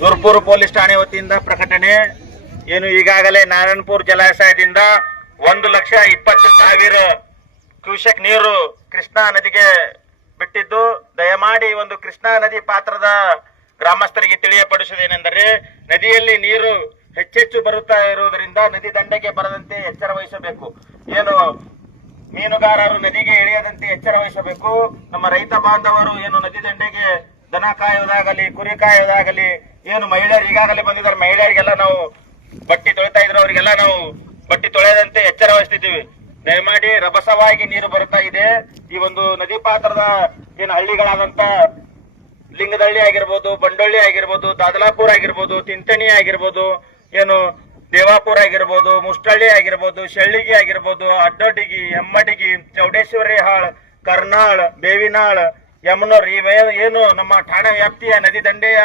Surpur police ಠಾಣೆ ವತಿಯಿಂದ ಪ್ರಕಟಣೆ. ಏನು ಈಗಾಗಲೇ ನಾರಾಯಣಪುರ ಜಲಾಶಯದಿಂದ 1,20,000 ಕ್ಯೂಸೆಕ್ ನೀರು ಕೃಷ್ಣಾ ನದಿಗೆ ಬಿಟ್ಟಿದ್ದು, ದಯಮಾಡಿ ಒಂದು ಕೃಷ್ಣಾ ನದಿ ಪಾತ್ರದ ಗ್ರಾಮಸ್ಥರಿಗೆ ತಿಳಿಯಪಡಿಸುವುದೇನೆಂದರೆ, ನದಿಯಲ್ಲಿ ನೀರು ಹೆಚ್ಚೆಚ್ಚು ಬರುತ್ತಾ ಇರುವುದರಿಂದ ನದಿ ದಂಡೆಗೆ ಬರದಂತೆ ಎಚ್ಚರ ವಹಿಸಬೇಕು. ಏನು ಮೀನುಗಾರರು ನದಿಗೆ ಇಳಿಯದಂತೆ ಎಚ್ಚರ ವಹಿಸಬೇಕು. ನಮ್ಮ ರೈತ ಬಾಂಧವರು ಏನು ನದಿ ದಂಡೆಗೆ ದನ ಕಾಯುವುದಾಗಲಿ ಕುರಿ ಕಾಯುವುದಾಗಲಿ, ಏನು ಮಹಿಳೆಯರು ಈಗಾಗಲೇ ಬಂದಿದ್ದಾರೆ, ಮಹಿಳೆಯರಿಗೆಲ್ಲ ನಾವು ಬಟ್ಟಿ ತೊಳಿತಾ ಇದ್ರು, ಅವರಿಗೆಲ್ಲ ನಾವು ಬಟ್ಟಿ ತೊಳೆಯದಂತೆ ಎಚ್ಚರ ವಹಿಸ್ತಿದ್ದೀವಿ. ದಯಮಾಡಿ ರಭಸವಾಗಿ ನೀರು ಬರುತ್ತಾ ಇದೆ. ಈ ಒಂದು ನದಿ ಪಾತ್ರದ ಏನು ಹಳ್ಳಿಗಳಾದಂತ ಲಿಂಗದಳ್ಳಿ ಆಗಿರ್ಬೋದು, ಬಂಡೊಳ್ಳಿ ಆಗಿರ್ಬೋದು, ದಾದಲಾಪುರ ಆಗಿರ್ಬೋದು, ತಿಂತಣಿ ಆಗಿರ್ಬೋದು, ಏನು ದೇವಾಪುರ ಆಗಿರ್ಬೋದು, ಮುಷ್ಟಳ್ಳಿ ಆಗಿರ್ಬೋದು, ಶೆಳ್ಳಿಗಿ ಆಗಿರ್ಬೋದು, ಅಡ್ಡೊಡ್ಡಿಗಿ, ಹೆಮ್ಮಡಿಗಿ, ಚೌಡೇಶ್ವರಿ ಹಾಳ್, ಕರ್ನಾಳ್, ಬೇವಿನಾಳ್, ಯಮನೂರ್, ಏನು ನಮ್ಮ ಠಾಣಾ ವ್ಯಾಪ್ತಿಯ ನದಿ ದಂಡೆಯ